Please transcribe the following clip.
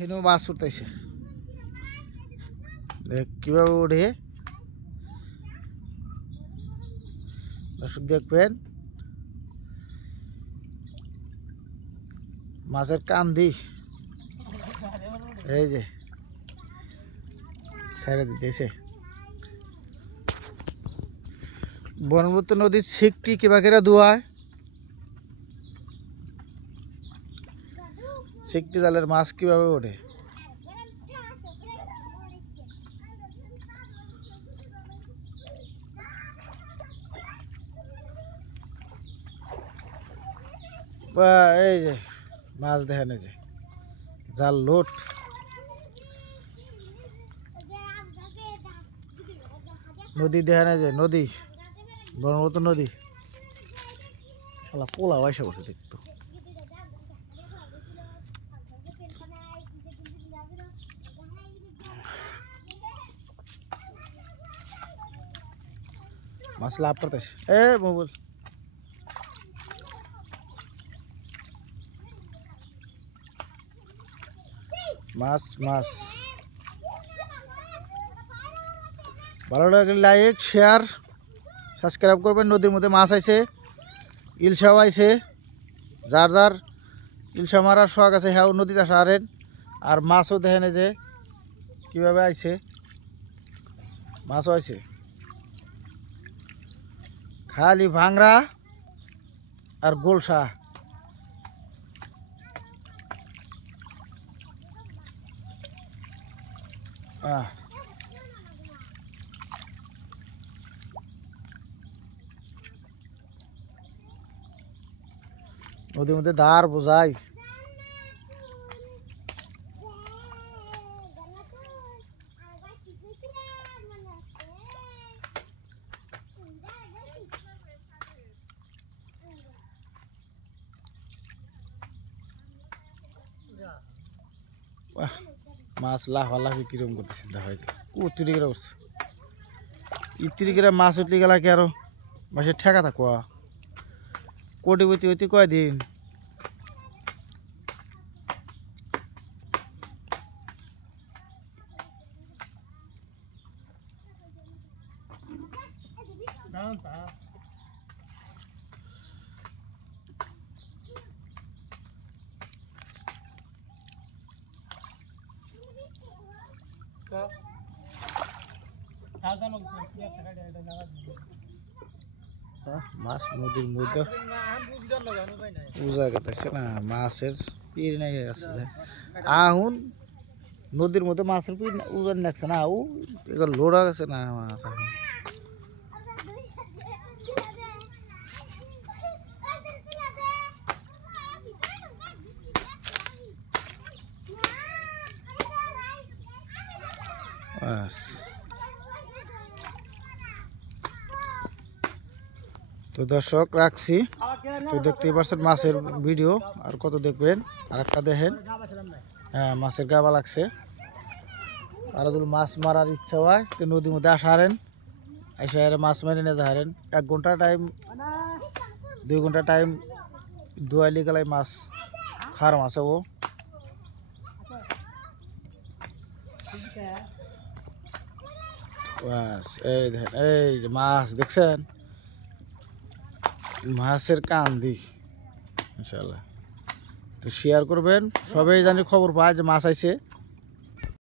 হেনু মাছ উঠতেছে দেখ কিভাবে ওঠে দর্শক দেখবেন মাছের কান্দি এই যে ছেড়ে দিতেছে ব্রহ্মপুত্র নদীর ছিকটি কিবা করে ধোয়ায় ছিকটি জালের মাছ কিভাবে ওঠে এই যে মাছ দেখেন এই যে জাল লোট নদী দেখেন এই যে নদী ব্রহ্মপুত্র নদী শালা পোলা বয়সে করছে দেখতো মাছ লাভ করতেছে এ মোবাইল মাছ মাছ ভালো লাগলে লাইক শেয়ার সাবস্ক্রাইব করবেন নদীর মধ্যে মাছ আইছে ইলশাও আইছে যার যার ইলশা মারার শখ আছে হ্যাঁ নদীতে আসারেন আর মাছও দেখেন যে কীভাবে আইছে মাছও আইছে খালি ভাংরা আর গোলসা নদীর মধ্যে দাঁড় বোঝাই মাছ লাফালাফি কিরকম করতেছে দেখা যায় উত্তরি করে উঠছে ইত্তরি করে মাছ উঠলি গেলা কি আরো মাসের ঠেকা থাকুয়া কোটিপতি হইতে কয়দিন মাছ নদীর মধ্যে বুঝা গেছে না মাছের পিড় নাই আছে আহুন নদীর মধ্যে মাছের পিড় উজান লাগছে না ও এগুলো লোড়া গেছে না মাছ তো দর্শক রাখছি তো দেখতেই পাচ্ছেন মাছের ভিডিও আর কত দেখবেন আর একটা দেখেন হ্যাঁ মাছের গাবা লাগছে আর যদি মাছ মারার ইচ্ছা হয় তো নদীর মধ্যে আসারেন এসে মাছ মেরে নিয়ে যাহারেন 1 ঘন্টা টাইম 2 ঘন্টা টাইম দুয়াইলি গেলাই মাছ খার মাছ ও বাস এই দেখেন এই যে মাছ দেখছেন মাছের কান্দি ইনশাআল্লাহ তো শেয়ার করবেন সবাই জানি খবর পায় যে মাছ আইছে